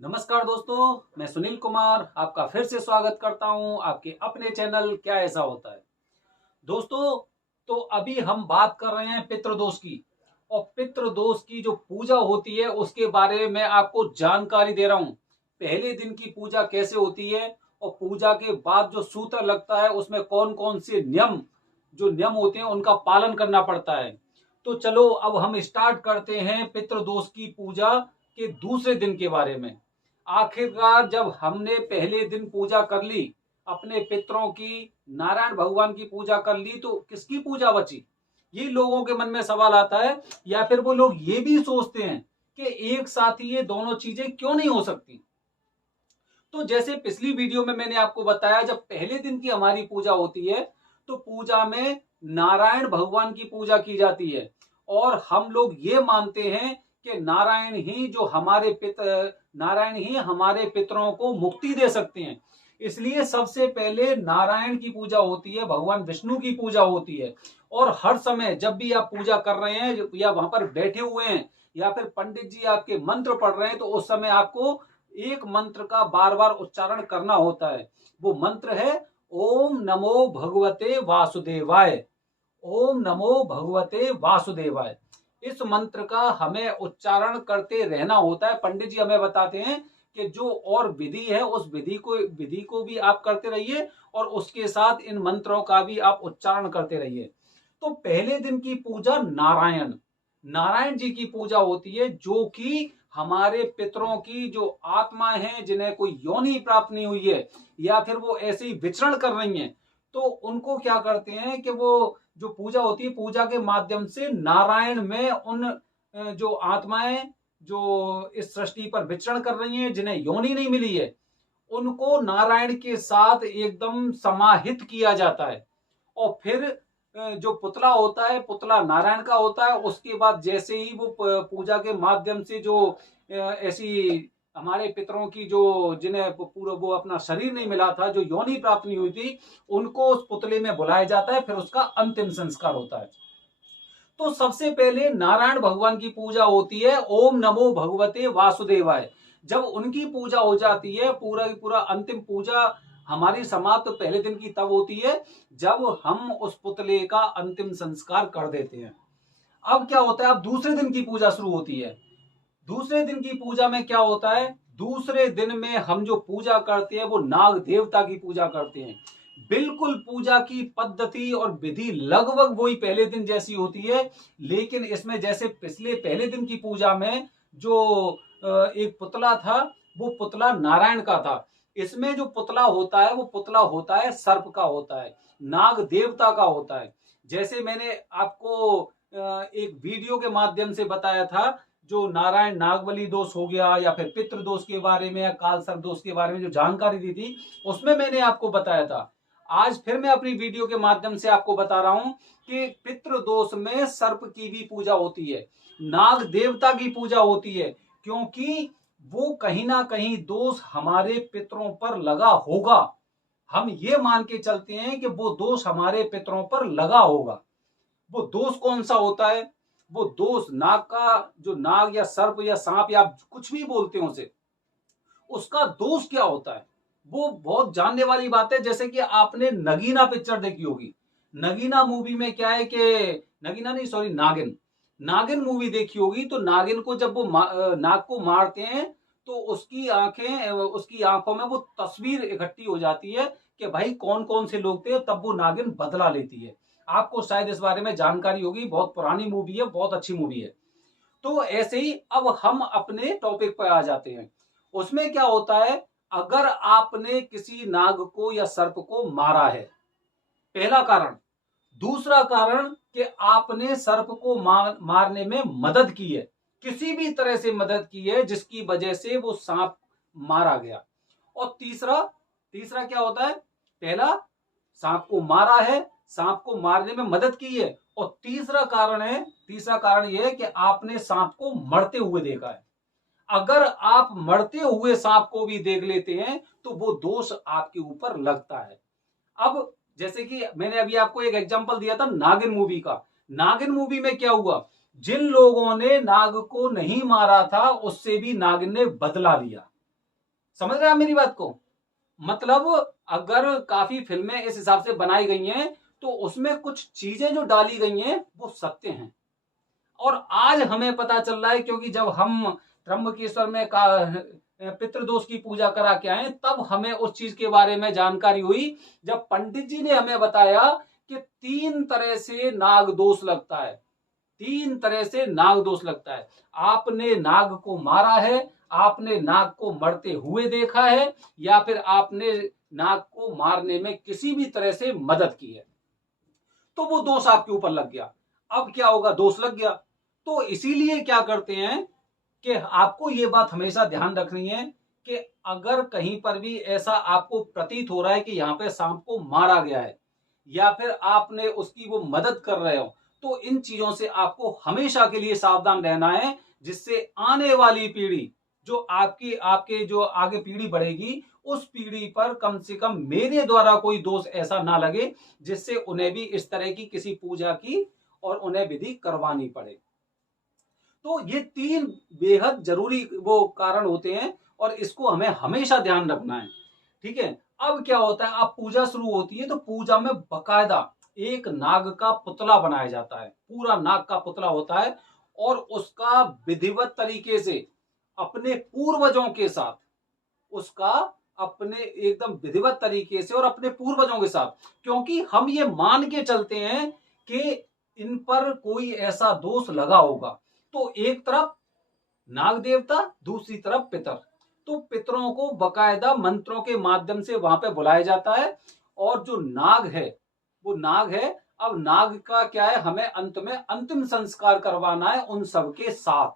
नमस्कार दोस्तों, मैं सुनील कुमार आपका फिर से स्वागत करता हूं आपके अपने चैनल क्या ऐसा होता है। दोस्तों, तो अभी हम बात कर रहे हैं पितृदोष की। और पितृदोष की जो पूजा होती है उसके बारे में आपको जानकारी दे रहा हूं। पहले दिन की पूजा कैसे होती है और पूजा के बाद जो सूत्र लगता है उसमें कौन कौन से नियम होते हैं उनका पालन करना पड़ता है। तो चलो अब हम स्टार्ट करते हैं पितृदोष की पूजा के दूसरे दिन के बारे में। आखिरकार जब हमने पहले दिन पूजा कर ली, अपने पितरों की, नारायण भगवान की पूजा कर ली, तो किसकी पूजा बची? ये लोगों के मन में सवाल आता है। या फिर वो लोग ये भी सोचते हैं कि एक साथ ही ये दोनों चीजें क्यों नहीं हो सकती। तो जैसे पिछली वीडियो में मैंने आपको बताया, जब पहले दिन की हमारी पूजा होती है तो पूजा में नारायण भगवान की पूजा की जाती है। और हम लोग ये मानते हैं कि नारायण ही हमारे पितरों को मुक्ति दे सकते हैं। इसलिए सबसे पहले नारायण की पूजा होती है, भगवान विष्णु की पूजा होती है। और हर समय जब भी आप पूजा कर रहे हैं या वहां पर बैठे हुए हैं या फिर पंडित जी आपके मंत्र पढ़ रहे हैं, तो उस समय आपको एक मंत्र का बार बार उच्चारण करना होता है। वो मंत्र है ओम नमो भगवते वासुदेवाय। ओम नमो भगवते वासुदेवाय। इस मंत्र का हमें उच्चारण करते रहना होता है। पंडित जी हमें बताते हैं कि जो और विधि है उस विधि को भी आप करते रहिए और उसके साथ इन मंत्रों का भी आप उच्चारण करते रहिए। तो पहले दिन की पूजा नारायण जी की पूजा होती है, जो कि हमारे पितरों की जो आत्माएं हैं जिन्हें कोई योनि प्राप्त नहीं हुई है या फिर वो ऐसे ही विचरण कर रही हैं, तो उनको क्या करते हैं कि वो जो पूजा होती है, पूजा के माध्यम से नारायण में उन जो आत्माएं जो इस सृष्टि पर विचरण कर रही हैं, जिन्हें योनि नहीं मिली है, उनको नारायण के साथ एकदम समाहित किया जाता है। और फिर जो पुतला होता है, पुतला नारायण का होता है। उसके बाद जैसे ही वो पूजा के माध्यम से जो ऐसी हमारे पितरों की जो जिन्हें पूरा वो अपना शरीर नहीं मिला था, जो योनि प्राप्त नहीं हुई थी, उनको उस पुतले में बुलाया जाता है। फिर उसका अंतिम संस्कार होता है। तो सबसे पहले नारायण भगवान की पूजा होती है, ओम नमो भगवते वासुदेवाय। जब उनकी पूजा हो जाती है, पूरा की पूरा अंतिम पूजा हमारी समाप्त पहले दिन की तब होती है जब हम उस पुतले का अंतिम संस्कार कर देते हैं। अब क्या होता है, अब दूसरे दिन की पूजा शुरू होती है। दूसरे दिन की पूजा में क्या होता है, दूसरे दिन में हम जो पूजा करते हैं वो नाग देवता की पूजा करते हैं। बिल्कुल पूजा की पद्धति और विधि लगभग वही पहले दिन जैसी होती है, लेकिन इसमें जैसे पिछले पहले दिन की पूजा में जो एक पुतला था, वो पुतला नारायण का था। इसमें जो पुतला होता है वो पुतला होता है सर्प का होता है, नाग देवता का होता है। जैसे मैंने आपको एक वीडियो के माध्यम से बताया था, जो नारायण नागबली दोष हो गया या फिर पितृ दोष के बारे में या काल सर्प दोष के बारे में जो जानकारी दी थी, उसमें मैंने आपको बताया था। आज फिर मैं अपनी वीडियो के माध्यम से आपको बता रहा हूं कि पितृ दोष में सर्प की भी पूजा होती है, नाग देवता की पूजा होती है, क्योंकि वो कहीं ना कहीं दोष हमारे पितरों पर लगा होगा। हम ये मान के चलते हैं कि वो दोष हमारे पितरों पर लगा होगा। वो दोष कौन सा होता है? वो दोष नाग का, जो नाग या सर्प या सांप या आप कुछ भी बोलते हो उसे, उसका दोष क्या होता है वो बहुत जानने वाली बात है। जैसे कि आपने नगीना पिक्चर देखी होगी। नगीना मूवी में क्या है कि नगीना नहीं, सॉरी, नागिन, नागिन मूवी देखी होगी। तो नागिन को जब वो नाग को मारते हैं तो उसकी आंखों में वो तस्वीर इकट्ठी हो जाती है कि भाई कौन कौन से लोग थे, तब वो नागिन बदला लेती है। आपको शायद इस बारे में जानकारी होगी, बहुत पुरानी मूवी है, बहुत अच्छी मूवी है। तो ऐसे ही अब हम अपने टॉपिक पर आ जाते हैं। उसमें क्या होता है, अगर आपने किसी नाग को या सर्प को मारा है, पहला कारण। दूसरा कारण कि आपने सर्प को मारने में मदद की है, किसी भी तरह से मदद की है जिसकी वजह से वो सांप मारा गया। और तीसरा तीसरा क्या होता है, पहला सांप को मारा है, सांप को मारने में मदद की है, और तीसरा कारण यह है कि आपने सांप को मरते हुए देखा है। अगर आप मरते हुए सांप को भी देख लेते हैं तो वो दोष आपके ऊपर लगता है। अब जैसे कि मैंने अभी आपको एक एग्जांपल दिया था नागिन मूवी का। नागिन मूवी में क्या हुआ, जिन लोगों ने नाग को नहीं मारा था उससे भी नागिन ने बदला लिया। समझ रहे हैं आप मेरी बात को? मतलब अगर काफी फिल्में इस हिसाब से बनाई गई हैं तो उसमें कुछ चीजें जो डाली गई हैं वो सत्य हैं। और आज हमें पता चल रहा है, क्योंकि जब हम त्र्यंबकेश्वर में पितृदोष की पूजा करा के आए तब हमें उस चीज के बारे में जानकारी हुई, जब पंडित जी ने हमें बताया कि 3 तरह से नाग दोष लगता है। 3 तरह से नाग दोष लगता है। आपने नाग को मारा है, आपने नाग को मरते हुए देखा है, या फिर आपने नाग को मारने में किसी भी तरह से मदद की है, तो वो दोष आपके ऊपर लग गया। अब क्या होगा, दोष लग गया। तो इसीलिए क्या करते हैं कि आपको ये बात हमेशा ध्यान रखनी है कि अगर कहीं पर भी ऐसा आपको प्रतीत हो रहा है कि यहाँ पे सांप को मारा गया है या फिर आपने उसकी वो मदद कर रहे हो, तो इन चीजों से आपको हमेशा के लिए सावधान रहना है, जिससे आने वाली पीढ़ी जो आपकी आपके जो आगे पीढ़ी बढ़ेगी उस पीढ़ी पर कम से कम मेरे द्वारा कोई दोष ऐसा ना लगे जिससे उन्हें भी इस तरह की किसी पूजा की और उन्हें विधि करवानी पड़े। तो ये 3 बेहद जरूरी वो कारण होते हैं और इसको हमें हमेशा ध्यान रखना है। ठीक है। अब क्या होता है, अब पूजा शुरू होती है तो पूजा में बकायदा एक नाग का पुतला बनाया जाता है, पूरा नाग का पुतला होता है और उसका विधिवत तरीके से अपने पूर्वजों के साथ, उसका अपने एकदम विधिवत तरीके से और अपने पूर्वजों के साथ, क्योंकि हम ये मान के चलते हैं कि इन पर कोई ऐसा दोष लगा होगा। तो एक तरफ नाग देवता, दूसरी तरफ पितर, तो पितरों को बकायदा मंत्रों के माध्यम से वहां पे बुलाया जाता है और जो नाग है वो नाग है। अब नाग का क्या है, हमें अंत में अंतिम संस्कार करवाना है उन सबके साथ,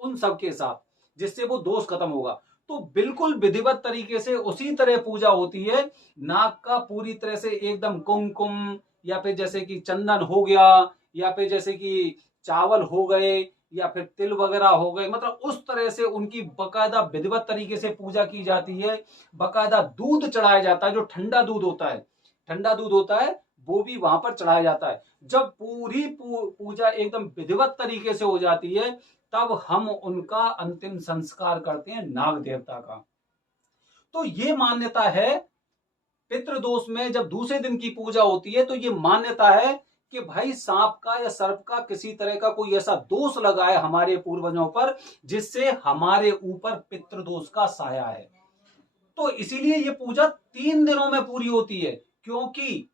उन सबके साथ, जिससे वो दोष खत्म होगा। तो बिल्कुल विधिवत तरीके से उसी तरह पूजा होती है। नाग का पूरी तरह से एकदम कुमकुम या फिर जैसे कि चंदन हो गया या फिर जैसे कि चावल हो गए या फिर तिल वगैरह हो गए, मतलब उस तरह से उनकी बकायदा विधिवत तरीके से पूजा की जाती है। बकायदा दूध चढ़ाया जाता है, जो ठंडा दूध होता है, ठंडा दूध होता है वो भी वहां पर चढ़ाया जाता है। जब पूरी पूजा एकदम विधिवत तरीके से हो जाती है तब हम उनका अंतिम संस्कार करते हैं नाग देवता का। तो ये मान्यता है, पितृदोष में जब दूसरे दिन की पूजा होती है तो ये मान्यता है कि भाई सांप का या सर्प का किसी तरह का कोई ऐसा दोष लगा है हमारे पूर्वजों पर जिससे हमारे ऊपर पितृदोष का साया है। तो इसीलिए ये पूजा 3 दिनों में पूरी होती है, क्योंकि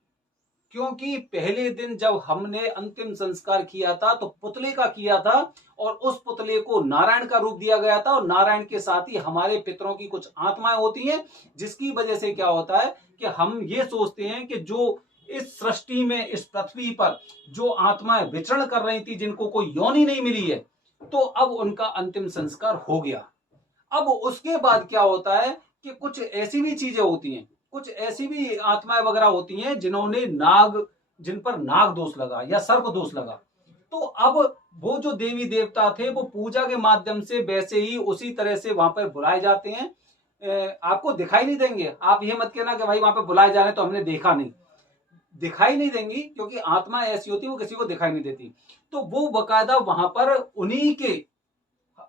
क्योंकि पहले दिन जब हमने अंतिम संस्कार किया था तो पुतले का किया था और उस पुतले को नारायण का रूप दिया गया था और नारायण के साथ ही हमारे पितरों की कुछ आत्माएं होती हैं, जिसकी वजह से क्या होता है कि हम ये सोचते हैं कि जो इस सृष्टि में, इस पृथ्वी पर जो आत्माएं विचरण कर रही थी, जिनको कोई योनि नहीं मिली है, तो अब उनका अंतिम संस्कार हो गया। अब उसके बाद क्या होता है कि कुछ ऐसी भी चीजें होती हैं, कुछ ऐसी भी आत्माएं वगैरह होती हैं जिन्होंने जिन पर नाग दोष लगा या सर्प दोष लगा। तो अब वो जो देवी देवता थे वो पूजा के माध्यम से वैसे ही उसी तरह से वहां पर बुलाए जाते हैं। आपको दिखाई नहीं देंगे, आप ये मत कहना कि भाई वहां पर बुलाए जा रहे तो हमने देखा नहीं, दिखाई नहीं देंगी, क्योंकि आत्मा ऐसी होती है वो किसी को दिखाई नहीं देती। तो वो बकायदा वहां पर उन्हीं के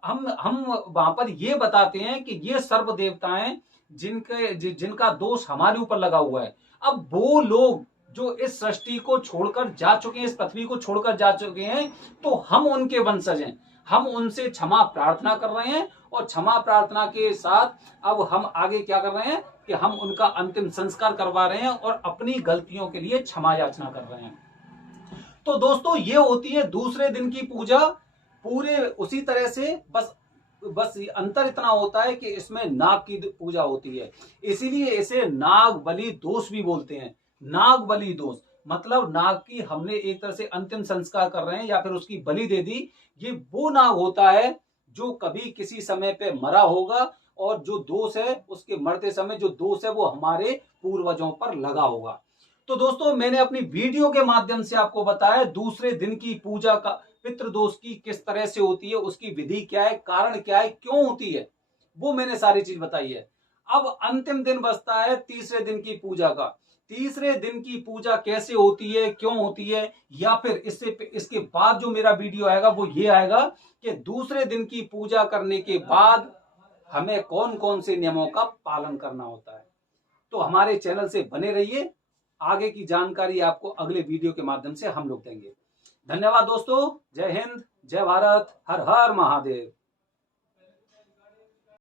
हम वहां पर ये बताते हैं कि ये सर्व देवताएं जिनका दोष हमारे ऊपर लगा हुआ है। अब वो लोग जो इस सृष्टि को छोड़कर जा चुके हैं, इस पृथ्वी को छोड़कर जा चुके हैं, तो हम उनके वंशज हैं, हम उनसे क्षमा प्रार्थना कर रहे हैं और क्षमा प्रार्थना के साथ अब हम आगे क्या कर रहे हैं कि हम उनका अंतिम संस्कार करवा रहे हैं और अपनी गलतियों के लिए क्षमा याचना कर रहे हैं। तो दोस्तों ये होती है दूसरे दिन की पूजा, पूरे उसी तरह से, बस अंतर इतना होता है कि इसमें नाग की पूजा होती है, इसीलिए इसे नाग बलि दोष भी बोलते हैं। नाग बलि दोष मतलब नाग की हमने एक तरह से अंतिम संस्कार कर रहे हैं या फिर उसकी बलि दे दी। ये वो नाग होता है जो कभी किसी समय पे मरा होगा और जो दोष है उसके मरते समय जो दोष है वो हमारे पूर्वजों पर लगा होगा। तो दोस्तों मैंने अपनी वीडियो के माध्यम से आपको बताया दूसरे दिन की पूजा का पितृदोष की किस तरह से होती है, उसकी विधि क्या है, कारण क्या है, क्यों होती है, वो मैंने सारी चीज बताई है। अब अंतिम दिन बचता है तीसरे दिन की पूजा का। तीसरे दिन की पूजा कैसे होती है, क्यों होती है, या फिर इसके बाद जो मेरा वीडियो आएगा वो ये आएगा कि दूसरे दिन की पूजा करने के बाद हमें कौन कौन से नियमों का पालन करना होता है। तो हमारे चैनल से बने रहिए, आगे की जानकारी आपको अगले वीडियो के माध्यम से हम लोग देंगे। धन्यवाद दोस्तों, जय हिंद, जय भारत, हर हर महादेव।